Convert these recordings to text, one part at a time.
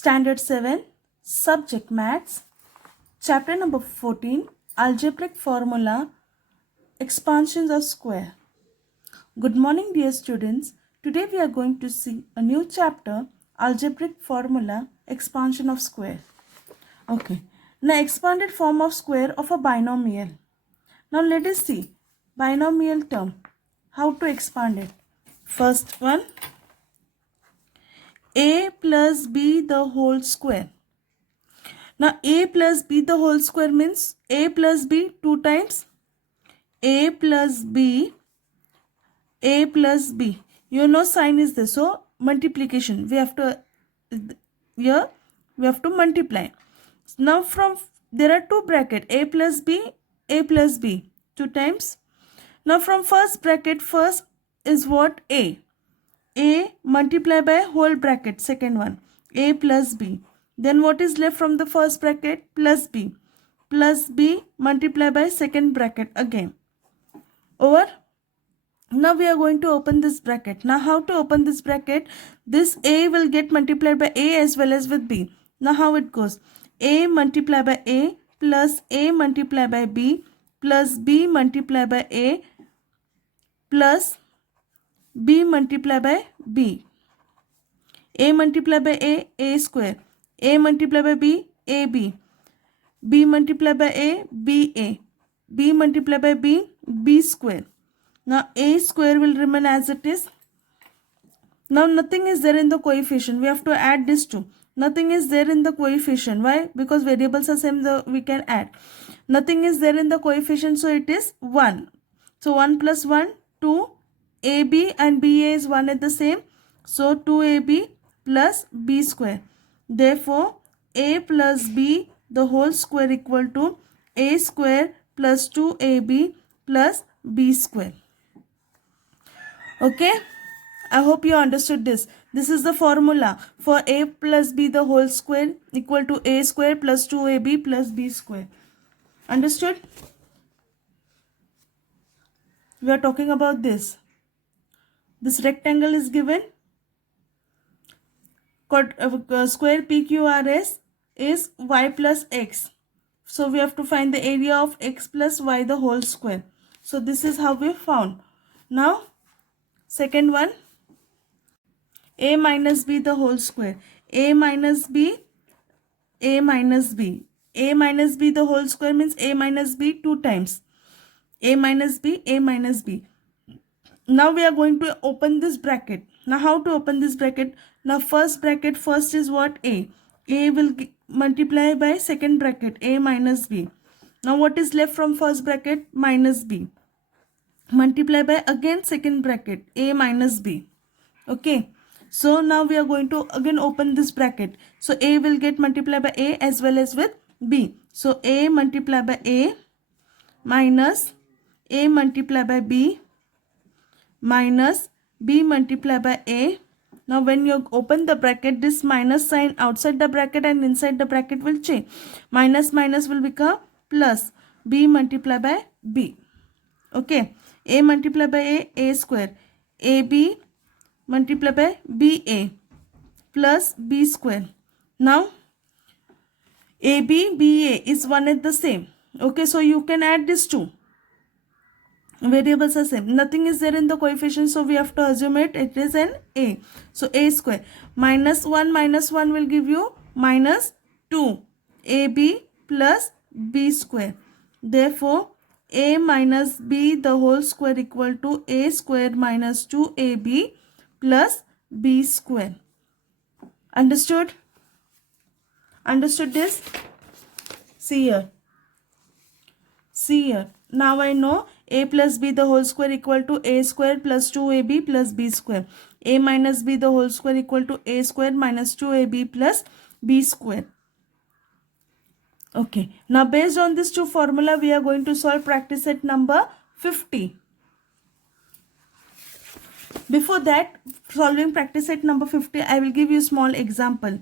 Standard 7, Subject Maths, Chapter number 14, Algebraic Formula, Expansions of Square. Good morning, dear students. Today we are going to see a new chapter, Algebraic Formula, Expansion of Square. Okay, now expanded form of square of a binomial. Now let us see binomial term, how to expand it. First one, a plus b the whole square. Now a plus b the whole square means a plus b 2 times a plus b, a plus b. You know sign is this, so multiplication. We have to here we have to multiply. Now from there are two bracket a plus b 2 times. Now from first bracket, first is what a multiply by whole bracket, second one a plus b. Then what is left from the first bracket? Plus b multiply by second bracket again. Over. Now we are going to open this bracket. Now how to open this bracket? This a will get multiplied by a as well as with b. Now how it goes? A multiply by a plus a multiply by b plus b multiply by a plus b multiply by b. A multiply by a square. A multiply by b, ab. B multiply by a, ba. B multiply by b, b square. Now a square will remain as it is. Now nothing is there in the coefficient. We have to add this too. Nothing is there in the coefficient. Why? Because variables are same, so we can add. Nothing is there in the coefficient, so it is 1. So 1 plus 1, 2. AB and BA is 1 at the same. So 2AB plus B square. Therefore, A plus B the whole square equal to A square plus 2AB plus B square. Okay, I hope you understood this. This is the formula for a plus b the whole square equal to a square plus 2ab plus b square. Understood? We are talking about this. This rectangle is given. Square PQRS is y plus x. So we have to find the area of x plus y the whole square. So this is how we found. Now second one, a minus b the whole square. A minus b, a minus b. A minus b the whole square means a minus b 2 times. A minus b, a minus b. Now we are going to open this bracket. Now how to open this bracket? Now first bracket, first is what? A. A will multiply by second bracket, a minus b. Now what is left from first bracket? Minus b. Multiply by again second bracket, a minus b. Okay. So now we are going to again open this bracket. So a will get multiplied by a as well as with b. So a multiply by a minus a multiply by b minus b multiply by a. Now when you open the bracket, this minus sign outside the bracket and inside the bracket will change. Minus minus will become plus b multiply by b. Okay. A multiply by a square. ab multiply by ba plus b square. Now ab ba is 1 at the same. Okay, so you can add this two. Variables are same. Nothing is there in the coefficient, so we have to assume it is an a. So a square minus 1 will give you minus 2 ab plus b square. Therefore a minus b the whole square equal to a square minus 2ab plus b square. Understood? Understood this? See here. See here. Now I know a plus b the whole square equal to a square plus 2ab plus b square. A minus b the whole square equal to a square minus 2ab plus b square. Okay. Now based on this two formula, we are going to solve practice set number 50. Before that, solving practice set number 50, I will give you a small example.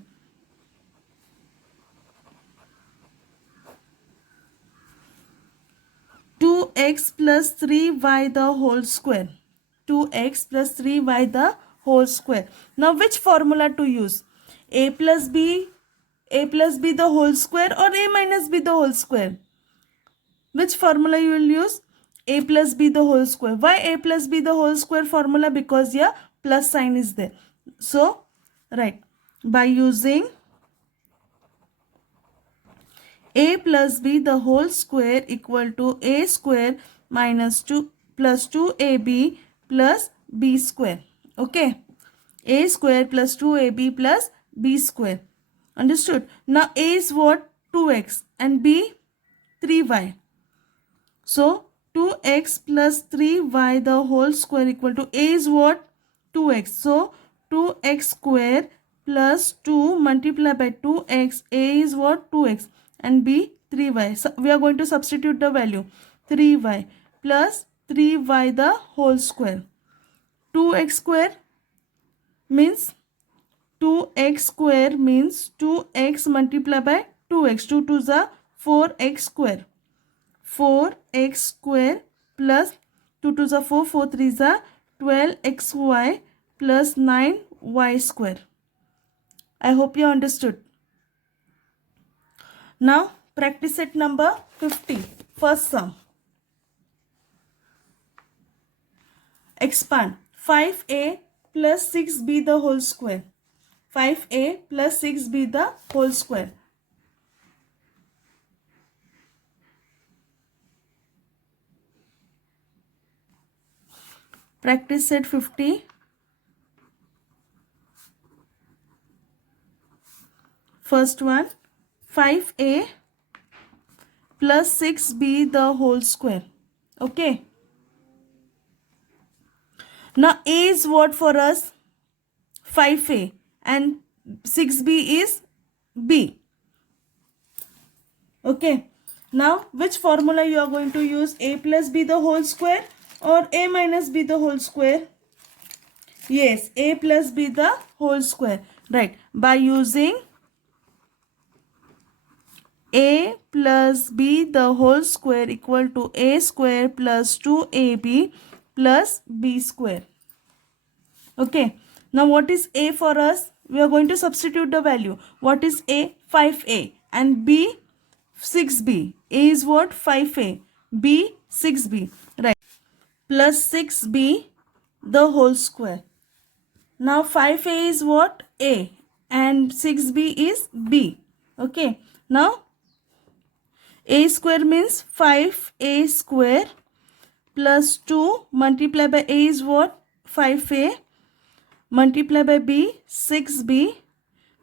x plus 3y the whole square. 2x plus 3y the whole square. Now which formula to use? a plus b the whole square or a minus b the whole square? Which formula you will use? A plus b the whole square. Why a plus b the whole square formula? Because your plus sign is there. So, right, by using a plus b the whole square equal to a square minus 2 plus 2ab plus b square. Okay, a square plus 2ab plus b square. Understood? Now a is what? 2x and b 3y. So 2x plus 3y the whole square equal to a is what? 2x. So 2x square plus 2 multiplied by 2x. A is what? 2x and b 3y. So we are going to substitute the value. 3y plus 3y the whole square. 2x square means 2x square means 2x multiplied by 2x. 2 to the 4x square. 4x square plus 2 to the 4, 4 3 the 12xy plus 9y square. I hope you understood. Now practice set number 50. First sum. Expand 5a plus 6b the whole square. 5a plus 6b the whole square. Practice set 50. First one, 5a plus 6b the whole square. Okay. Now a is what for us? 5a and 6b is b. Okay. Now which formula you are going to use? A plus b the whole square or a minus b the whole square? Yes, a plus b the whole square. Right. By using a plus b the whole square equal to a square plus 2ab plus b square. Okay. Now what is a for us? We are going to substitute the value. What is a? 5a and b 6b. A is what? 5a. B 6b. Right. Plus 6b the whole square. Now 5a is what? A and 6b is b. Okay. Now a square means 5a square plus 2 multiplied by a is what? 5a multiplied by b 6b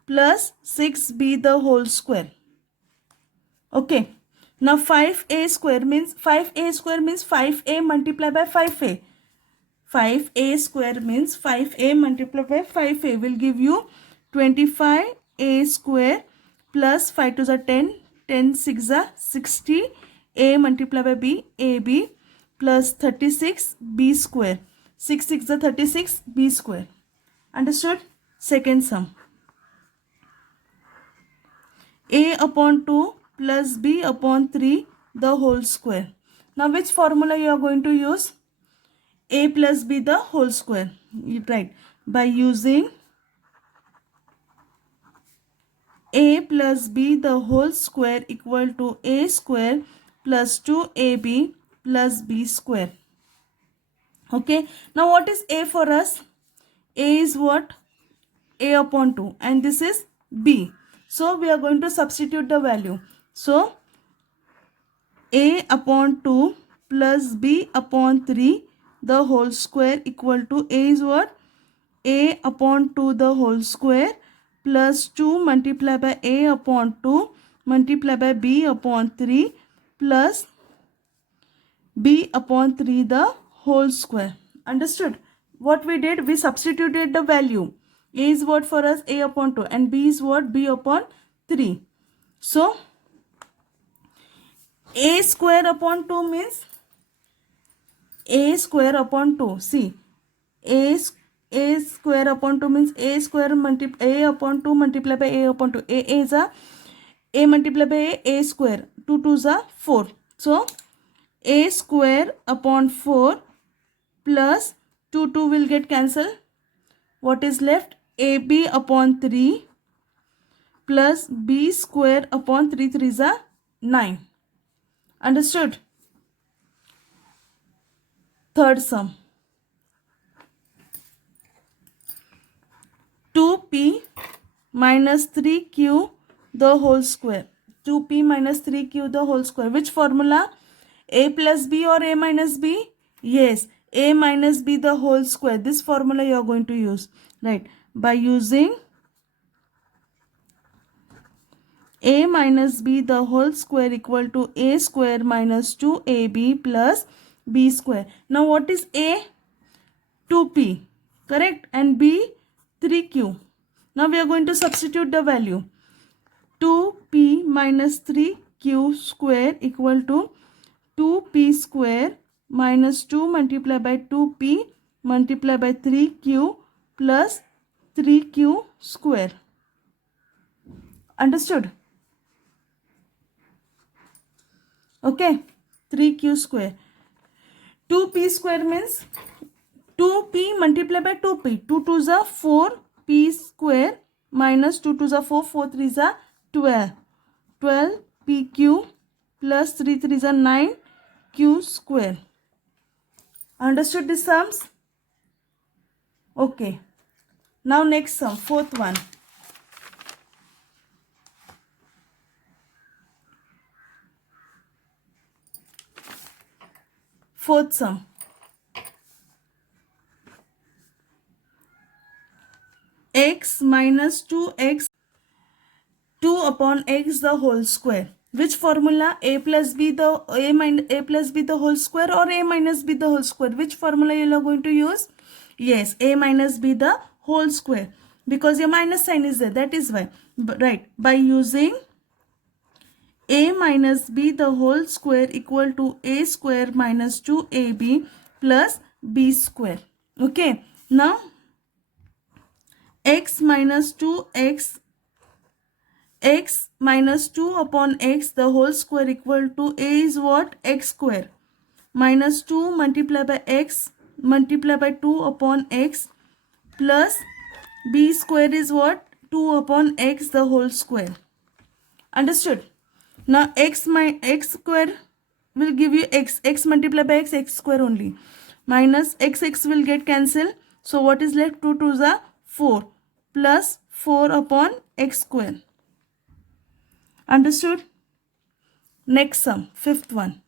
plus 6b the whole square. Okay. Now 5a square means 5a multiplied by 5a. 5a square means 5a multiplied by 5a will give you 25a square plus 5 to the 10. 10 6 are 60. A multiplied by b, ab plus 36 b square. 6 6 are 36 b square. Understood? Second sum. A upon 2 plus b upon 3 the whole square. Now which formula you are going to use? A plus b the whole square. Right. By using a plus b the whole square equal to a square plus 2ab plus b square. Okay. Now what is a for us? A is what? A upon 2 and this is b. So we are going to substitute the value. So a upon 2 plus b upon 3 the whole square equal to a is what? A upon 2 the whole square plus 2 multiplied by a upon 2 multiplied by b upon 3 plus b upon 3 the whole square. Understood? What we did? We substituted the value. A is what for us? A upon 2 and b is what? B upon 3. So a square upon 2 means a square upon 2. See, a square upon 2 means a square a upon 2 multiplied by a upon 2. A is a multiplied by a square. 2 2 is 4. So a square upon 4 plus 2 2 will get cancelled. What is left? AB upon 3 plus b square upon 3 3s are 9. Understood? Third sum. 2p minus 3q the whole square. 2p minus 3q the whole square. Which formula? A plus b or a minus b? Yes, a minus b the whole square. This formula you are going to use. Right. By using a minus b the whole square equal to a square minus 2ab plus b square. Now what is a? 2p. Correct. And b? 3q. Now we are going to substitute the value. 2p minus 3q square equal to 2p square minus 2 multiplied by 2p multiplied by 3q plus 3q square. Understood? Okay, 3q square. 2p square means 2p multiplied by 2p. 2 2s are 4p square minus 2 2s are 4, 4 3s are 12. 12pq plus 3 3s are 9q square. Understood these sums? Okay. Now next sum, fourth one. Fourth sum. X minus 2x 2 upon x the whole square. Which formula? A plus b the a plus b the whole square or a minus b the whole square? Which formula you are going to use? Yes, a minus b the whole square, because your minus sign is there. That is why. Right. By using a minus b the whole square equal to a square minus 2ab plus b square. Okay. Now x minus 2x x minus 2 upon x the whole square equal to a is what? X square minus 2 multiplied by x multiplied by 2 upon x plus b square is what? 2 upon x the whole square. Understood? Now x square will give you x multiplied by x square only, minus x will get cancelled. So what is left? 2 2s are 4 plus 4 upon x square. Understood? Next sum, fifth one.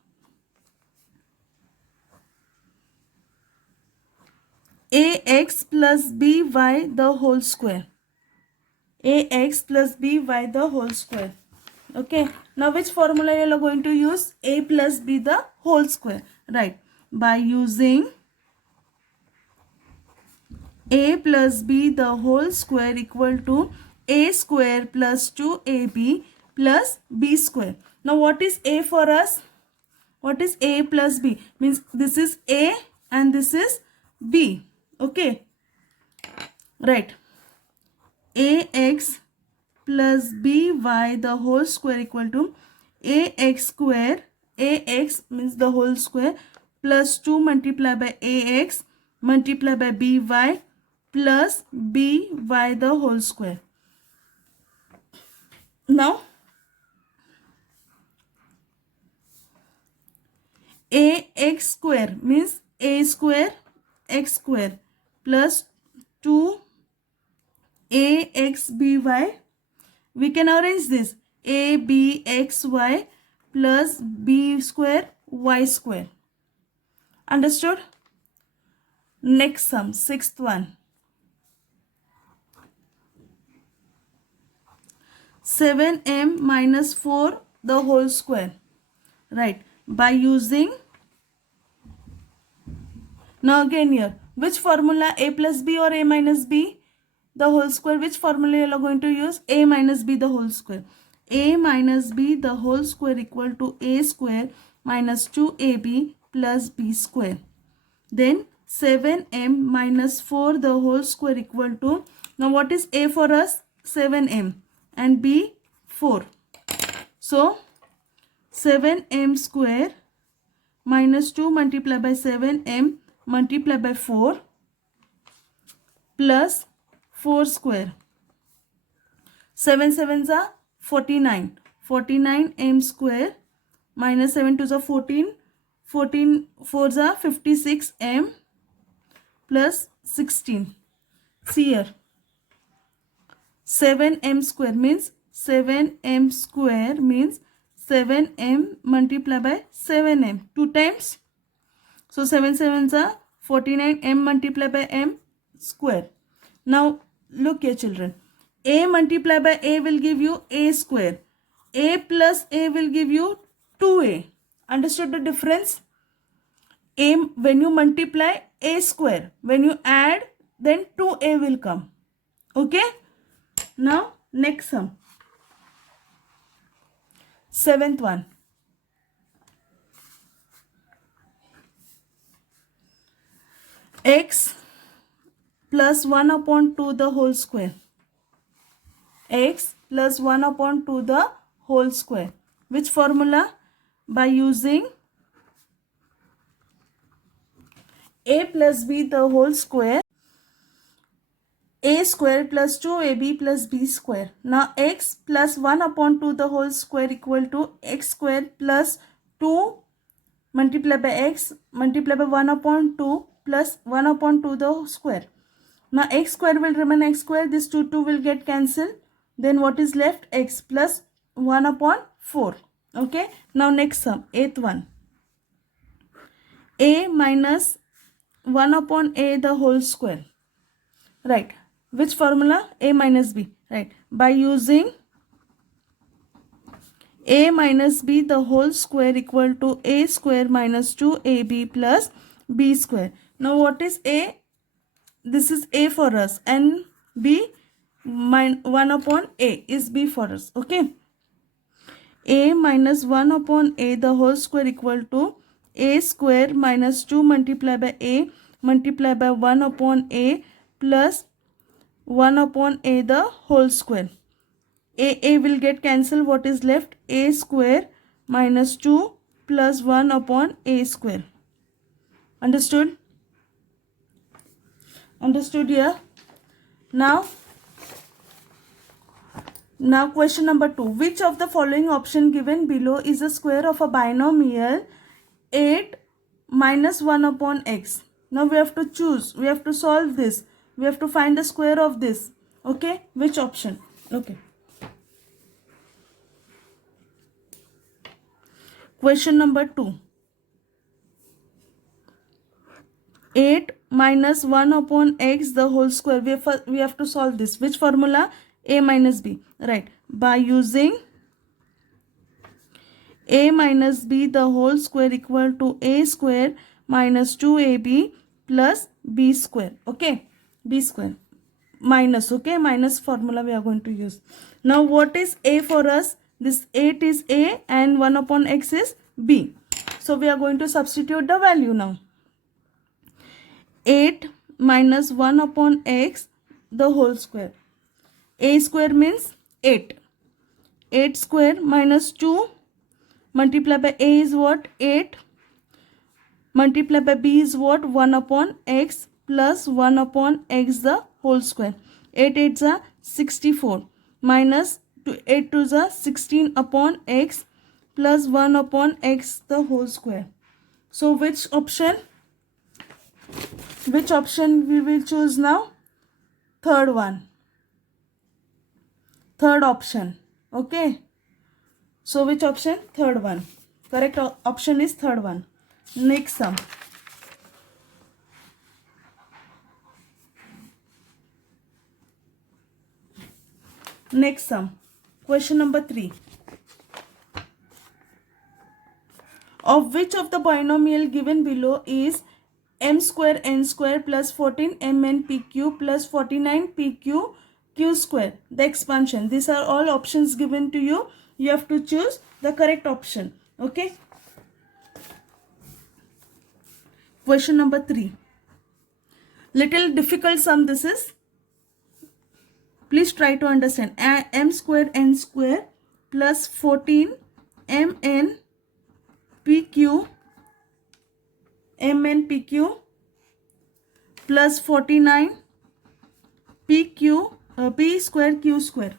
Ax plus by the whole square. Ax plus by the whole square. Okay. Now which formula you are going to use? A plus b the whole square. Right. By using a plus b the whole square equal to a square plus 2ab plus b square. Now what is a for us? What is a plus b? Means this is a and this is b. Okay. Right. Ax plus by the whole square equal to ax square. Ax means the whole square plus 2 multiplied by ax multiplied by by plus by the whole square. Now ax square means a square x square plus 2 ax by. We can arrange this a b x y plus b square y square. Understood? Next sum, sixth one. 7m minus 4 the whole square. Right. By using, now again here, which formula? A plus b or a minus b the whole square? Which formula you are going to use? A minus b the whole square. A minus b the whole square equal to a square minus 2ab plus b square. Then 7m minus 4 the whole square equal to, now what is a for us? 7m and b 4. So 7m square minus 2 multiplied by 7m multiplied by 4 plus 4 square. 7 sevens are 49. 49 m square minus 7 twos are 14. 14 fours are 56 m plus 16. See here. 7m square means 7m square means 7m multiplied by 7m 2 times. So 7 sevens are 49 m multiplied by m square. Now look here children. A multiplied by a will give you a square. A plus a will give you 2a. Understood the difference? A when you multiply a square. When you add then 2a will come. Okay? Now next sum. Seventh one. X plus 1 upon 2 the whole square. X plus 1 upon 2 the whole square. Which formula? By using a plus b the whole square. A square plus 2ab plus b square. Now x plus 1 upon 2 the whole square equal to x square plus 2 multiplied by x multiplied by 1 upon 2 plus 1 upon 2 the square. Now x square will remain x square. This 2 will get cancelled. Then what is left? X plus 1 upon 4. Okay. Now next sum. Eighth one. A minus 1 upon a the whole square. Right. Which formula? A minus b. Right. By using a minus b the whole square equal to a square minus 2ab plus b square. Now what is a? This is a for us and b 1 upon a is b for us. Okay. A minus 1 upon a the whole square equal to a square minus 2 multiplied by a multiplied by 1 upon a plus 1 upon a the whole square. A will get cancelled. What is left? A square minus 2 plus 1 upon a square. Understood? Understood here? Now question number 2. Which of the following option given below is a square of a binomial 8 minus 1 upon x? Now we have to choose. We have to solve this. We have to find the square of this. Okay. Which option? Okay. Question number 2. 8 minus 1 upon x the whole square. We have to solve this. Which formula? A minus b. Right. By using a minus b the whole square equal to a square minus 2ab plus b square. Okay. B square minus. Okay. Minus formula we are going to use. Now what is a for us? This 8 is a and 1 upon x is b. So we are going to substitute the value now. 8 minus 1 upon x the whole square. A square means 8. 8 square minus 2 multiplied by a is what? 8 multiplied by b is what? 1 upon x plus 1 upon x the whole square. 8 8s are 64 minus 8 2s are 16 upon x plus 1 upon x the whole square. So which option we will choose now? Third one. Third option. Okay. So which option? Third one. Correct option is third one. Next sum. Next sum. Question number 3. Of which of the binomial given below is m square n square plus 14 mn pq plus 49 pq q square the expansion? These are all options given to you. You have to choose the correct option. Okay. Question number 3. Little difficult sum this is. Please try to understand. M square n square plus 14 mn pq mn pq plus 49 pq p square q square.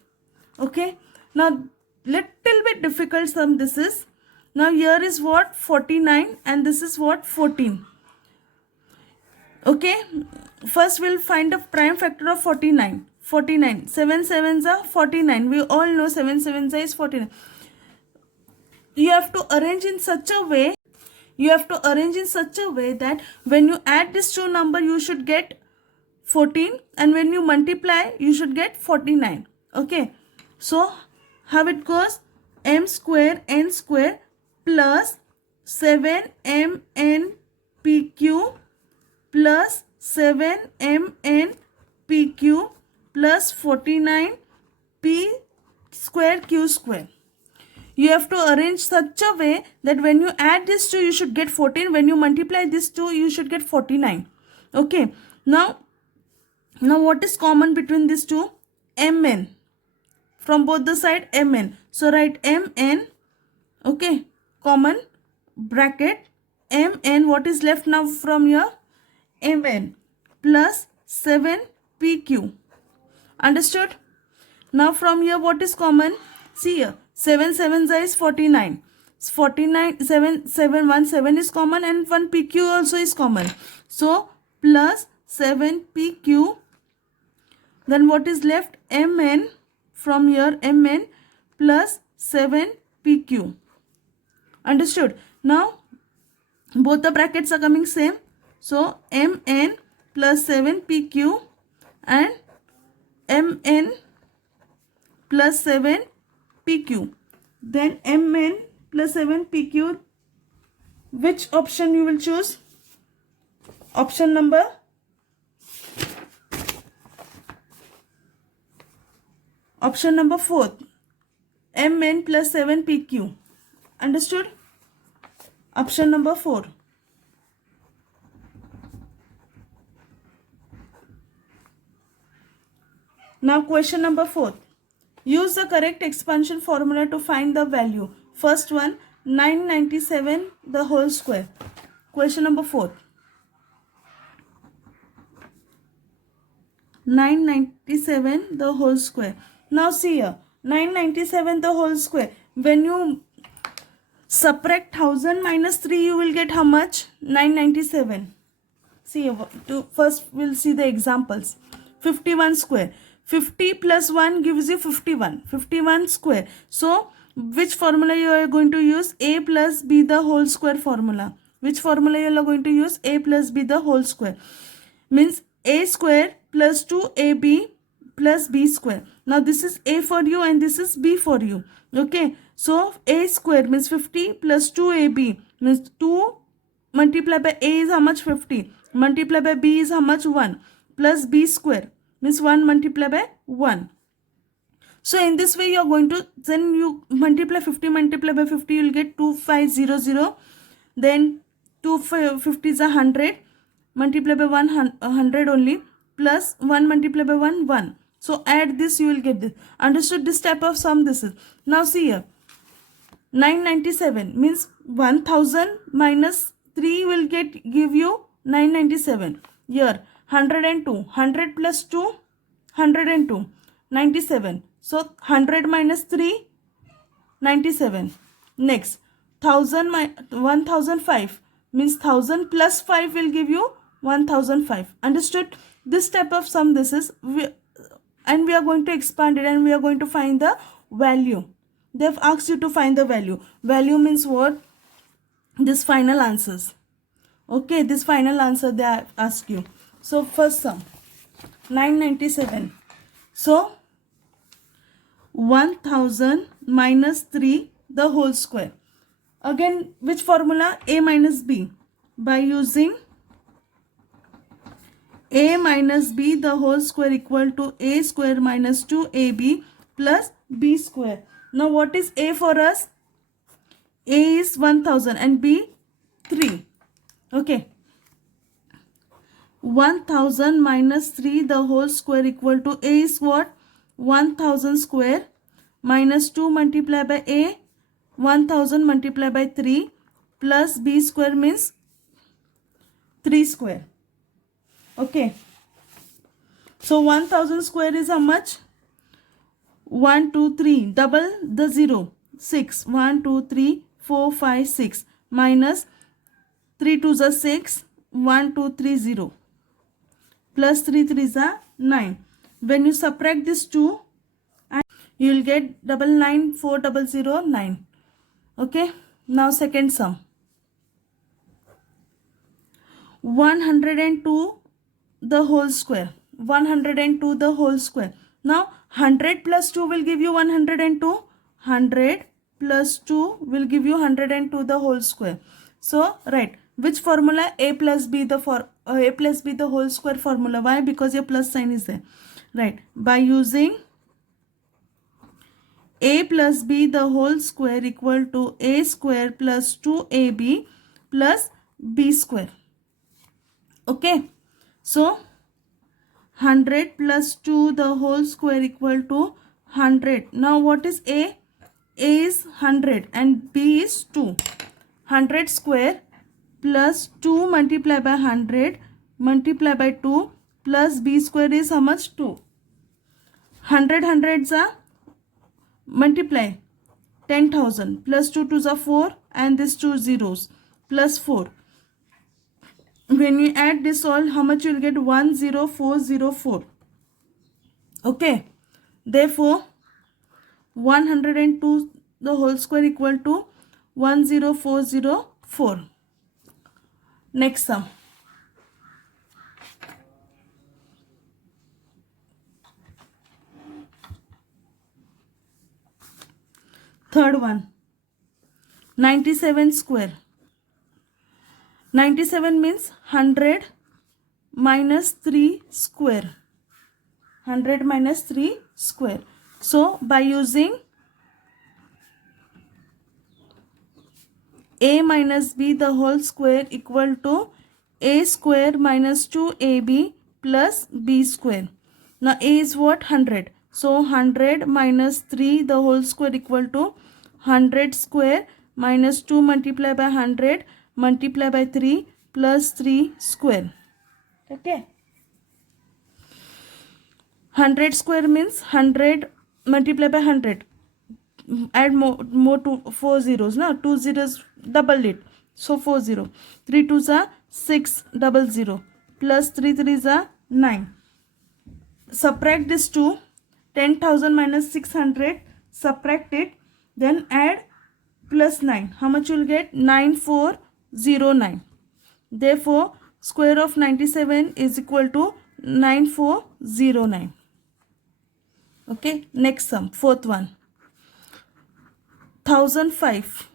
Okay, now little bit difficult sum this is. Now here is what 49 and this is what 14. Okay, first we'll find a prime factor of 49. 49, 7 sevens are 49. We all know 7 sevens is 49. You have to arrange in such a way, that when you add this two number you should get 14 and when you multiply you should get 49. Okay, so how it goes, m square n square plus 7mn pq plus 7mn pq plus 49 p square q square. You have to arrange such a way that when you add this two you should get 14, when you multiply this two you should get 49. Okay, now what is common between these two? Mn. From both the side mn. So write mn. Okay, common bracket mn. What is left now from here? Mn plus 7pq. Understood? Now from here what is common? See here, 7 sevens is 49. 49, 7, 7, 1, 7 is common and 1 pq also is common. So plus 7 pq. Then what is left? Mn. From here mn plus 7 pq. Understood? Now both the brackets are coming same. So mn plus 7 pq and mn plus 7 pq. Then mn plus 7 pq, which option you will choose? Option number Option number 4, mn plus 7 pq. Understood? Option number 4. Now question number 4. Use the correct expansion formula to find the value. First one, 997 the whole square. Question number 4. 997 the whole square. Now see here, 997 the whole square. When you subtract 1000 minus 3, you will get how much? 997. See, first we'll see the examples. 51 square. 50 plus 1 gives you 51. 51 square. So, which formula you are going to use? A plus B the whole square formula. Which formula you are going to use? A plus B the whole square. Means A square plus 2AB plus B square. Now, this is A for you and this is B for you. Okay. So, A square means 50 plus 2AB means 2 multiplied by A is how much? 50. Multiplied by B is how much? 1. Plus B square means 1 multiplied by 1. So in this way you are going to, then you multiply 50 multiplied by 50, you will get 2500. Then 250 is 100 multiplied by 100 only, plus 1 multiplied by 1, 1. So add this, you will get this. Understood? This type of sum this is. Now see here, 997 means 1000 minus 3 will give you 997. Here 102, 100 plus 2, 102, 97. So 100 minus 3, 97. Next 1005 means 1000 plus 5 will give you 1005. Understood? This type of sum this is, and we are going to expand it and we are going to find the value. They have asked you to find the value. Value means what? This final answers. Okay, this final answer they have asked you. So first sum, 997. So 1000 minus 3 the whole square. Again, which formula? A minus B. By using A minus B the whole square equal to A square minus 2AB plus B square. Now what is A for us? A is 1000 and B 3. Okay. 1000 minus 3 the whole square equal to A is what? 1000 square minus 2 multiplied by A, 1000 multiplied by 3 plus B square means 3 square. Okay. So 1000 square is how much? 1 2 3, double the 0, 6, 1 2 3 4 5 6, minus 3 2s are 6, 1 2 3 0, plus 3 3s are 9. When you subtract this 2, you will get 9940009. Okay, now second sum. 102 the whole square. 102 the whole square. Now 100 plus 2 will give you 102. 100 plus 2 will give you 102 the whole square. So right, which formula? A plus b the whole square formula. Why? Because your plus sign is there. Right, by using a plus b the whole square equal to a square plus 2ab plus b square. Okay, so 100 plus 2 the whole square equal to 100. Now what is a? A is 100 and b is 2. 100 square plus 2 multiplied by 100 multiplied by 2 plus b square is how much? 2. 100 hundreds are multiply 10,000 plus 2 2s are 4 and this 2 zeros plus 4. When you add this all, how much you will get? 10404. Okay, therefore 102 the whole square equal to 10404. Next sum. Third one, 97 square. 97 means 100 minus 3 square. 100 minus 3 square. So by using a minus b the whole square equal to a square minus 2ab plus b square. Now a is what? 100. So 100 minus 3 the whole square equal to 100 square minus 2 multiplied by 100 multiplied by 3 plus 3 square. Okay, 100 square means 100 multiplied by 100. Add more to 4 zeros. Now 2 zeros, double it. So 4 0. 3 2s are 600 plus 3 3s are 9. Subtract this 2. 10,000 minus 600. Subtract it. Then add plus 9. How much you will get? 9409. Therefore square of 97 is equal to 9409. Okay, next sum, fourth one. 1005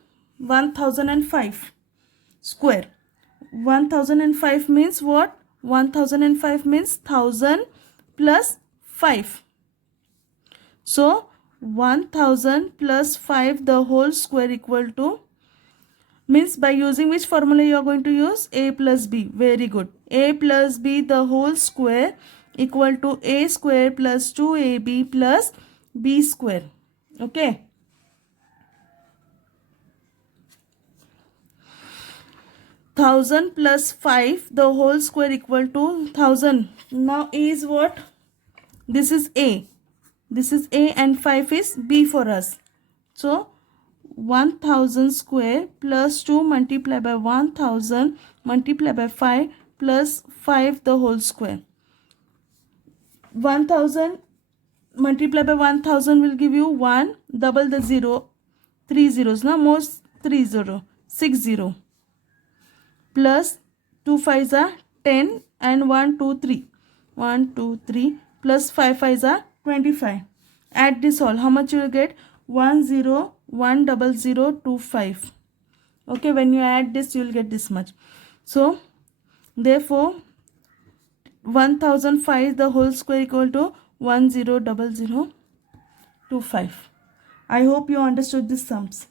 square. 1005 means what? 1005 means 1000 plus 5. So 1000 plus 5 the whole square equal to, means by using which formula you are going to use? A plus b. Very good. A plus b the whole square equal to a square plus 2ab plus b square. Okay, 1000 plus 5 the whole square equal to 1000. Now a is what? This is a. This is a and 5 is b for us. So 1000 square plus 2 multiplied by 1000 multiplied by 5 plus 5 the whole square. 1000 multiplied by 1000 will give you 1, double the 0, 3 zeros. Now most 3 0, 6 0 plus 2 5s are 10 and 1 2 3. 1 2 3 plus 5 5s are 25. Add this all. How much you will get? 1010025. Okay, when you add this you will get this much. So therefore 1005 the whole square equal to 1000025. I hope you understood these sums.